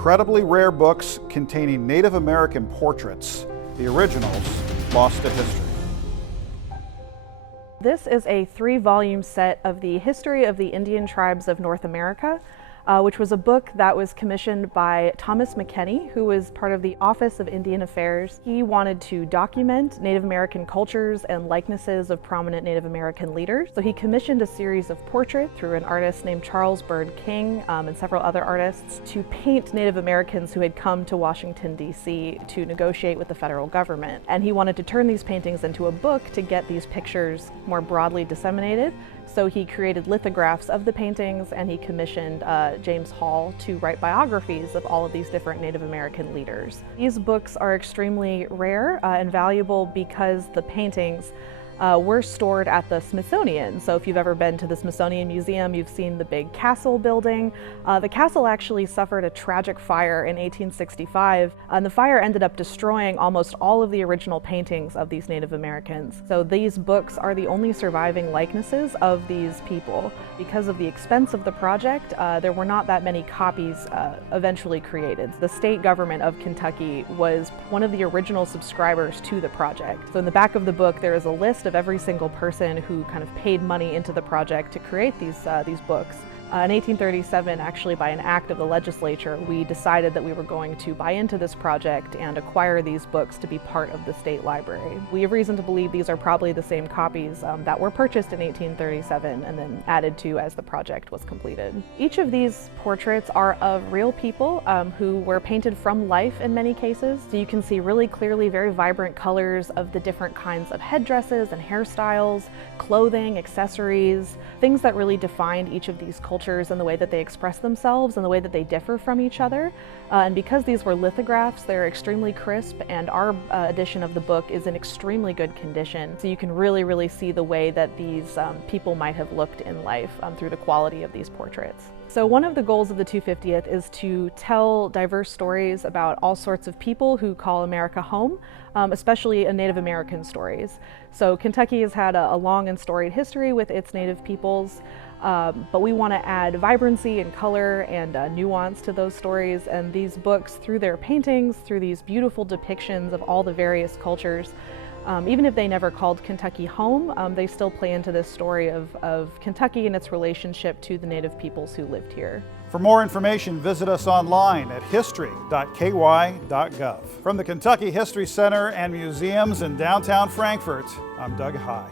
incredibly rare books containing Native American portraits, the originals lost to history. This is a 3-volume set of the history of the Indian tribes of North America, which was a book that was commissioned by Thomas McKenney, who was part of the Office of Indian Affairs. He wanted to document Native American cultures and likenesses of prominent Native American leaders. So he commissioned a series of portraits through an artist named Charles Bird King and several other artists to paint Native Americans who had come to Washington, D.C. to negotiate with the federal government. And he wanted to turn these paintings into a book to get these pictures more broadly disseminated. So he created lithographs of the paintings, and he commissioned James Hall to write biographies of all of these different Native American leaders. These books are extremely rare and valuable because the paintings were stored at the Smithsonian. So if you've ever been to the Smithsonian Museum, you've seen the big castle building. The castle actually suffered a tragic fire in 1865, and the fire ended up destroying almost all of the original paintings of these Native Americans. So these books are the only surviving likenesses of these people. Because of the expense of the project, there were not that many copies eventually created. The state government of Kentucky was one of the original subscribers to the project. So in the back of the book, there is a list of every single person who kind of paid money into the project to create these books. In 1837, actually by an act of the legislature, we decided that we were going to buy into this project and acquire these books to be part of the state library. We have reason to believe these are probably the same copies that were purchased in 1837 and then added to as the project was completed. Each of these portraits are of real people who were painted from life in many cases. So you can see really clearly very vibrant colors of the different kinds of headdresses and hairstyles, clothing, accessories, things that really defined each of these cultures and the way that they express themselves and the way that they differ from each other. And because these were lithographs, they're extremely crisp, and our edition of the book is in extremely good condition. So you can really see the way that these people might have looked in life through the quality of these portraits. So one of the goals of the 250th is to tell diverse stories about all sorts of people who call America home, especially Native American stories. So Kentucky has had a long and storied history with its Native peoples, but we want to add vibrancy and color and nuance to those stories, and these books, through their paintings, through these beautiful depictions of all the various cultures, even if they never called Kentucky home, they still play into this story of Kentucky and its relationship to the Native peoples who lived here. For more information, visit us online at history.ky.gov. From the Kentucky History Center and Museums in downtown Frankfort, I'm Doug High.